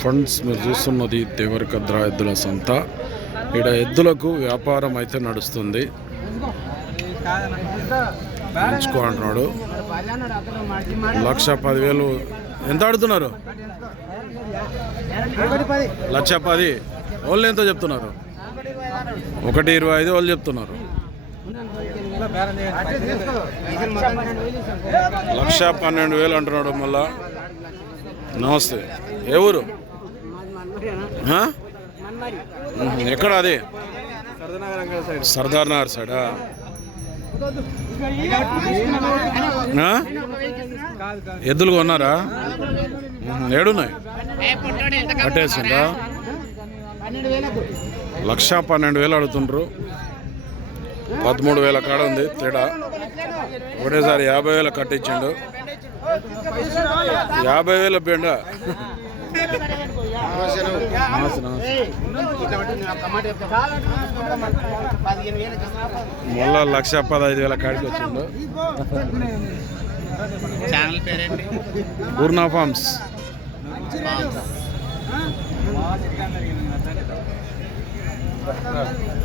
Friends మీరు చూస్తున్నది దేవరకద్ర ఎద్దుల సంత. ఇక్కడ ఎద్దులకు వ్యాపారం అయితే నడుస్తుంది. ఎంచుకో అంటున్నాడు. లక్ష పదివేలు. ఎంత ఆడుతున్నారు? లక్ష పది. వాళ్ళు ఎంత చెప్తున్నారు? ఒకటి ఇరవై ఐదు వాళ్ళు చెప్తున్నారు. లక్ష పన్నెండు వేలు అంటున్నాడు మళ్ళా. నమస్తే. ఏ ఊరు? ఎక్కడ అది? సర్దార్ నగర్ సైడా? ఎద్దులు కొన్నారా? ఏడున్నాయి? కట్టేసిందా లక్ష పన్నెండు వేలు అడుగుతుండ్రు. పదమూడు వేల కాడ ఉంది తేడా. ఒకటేసారి యాభై వేల కట్టించిండు. యాభై వేల బెండ. మళ్ళా లక్ష పదహైదు వేల కాడికి వచ్చిండు. ఛానల్ పేరేంటి? పూర్ణ ఫార్మ్స్.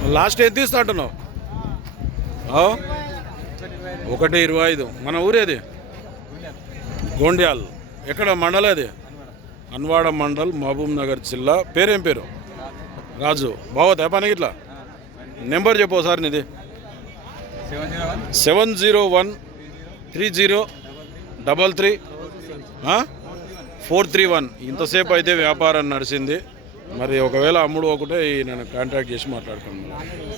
లాస్ట్ ఎంత ఇస్తా అంటున్నావు? ఆ? ఒకటి ఇరవై ఐదు. మన ఊరేది? గోండ్యాల్. ఎక్కడ మండలం అది అన్వాడ మండల్ మహబూబ్ నగర్ జిల్లా. పేరేం పేరు? రాజు. బాగోతా పనికి ఇట్లా? నెంబర్ చెప్పు సార్ నీది. Seven zero one three zero double three four three one. ఇంతసేపు అయితే వ్యాపారం నడిచింది. మరి ఒకవేళ అమ్ముడు ఒకటే నన్ను కాంటాక్ట్ చేసి మాట్లాడుకున్నాను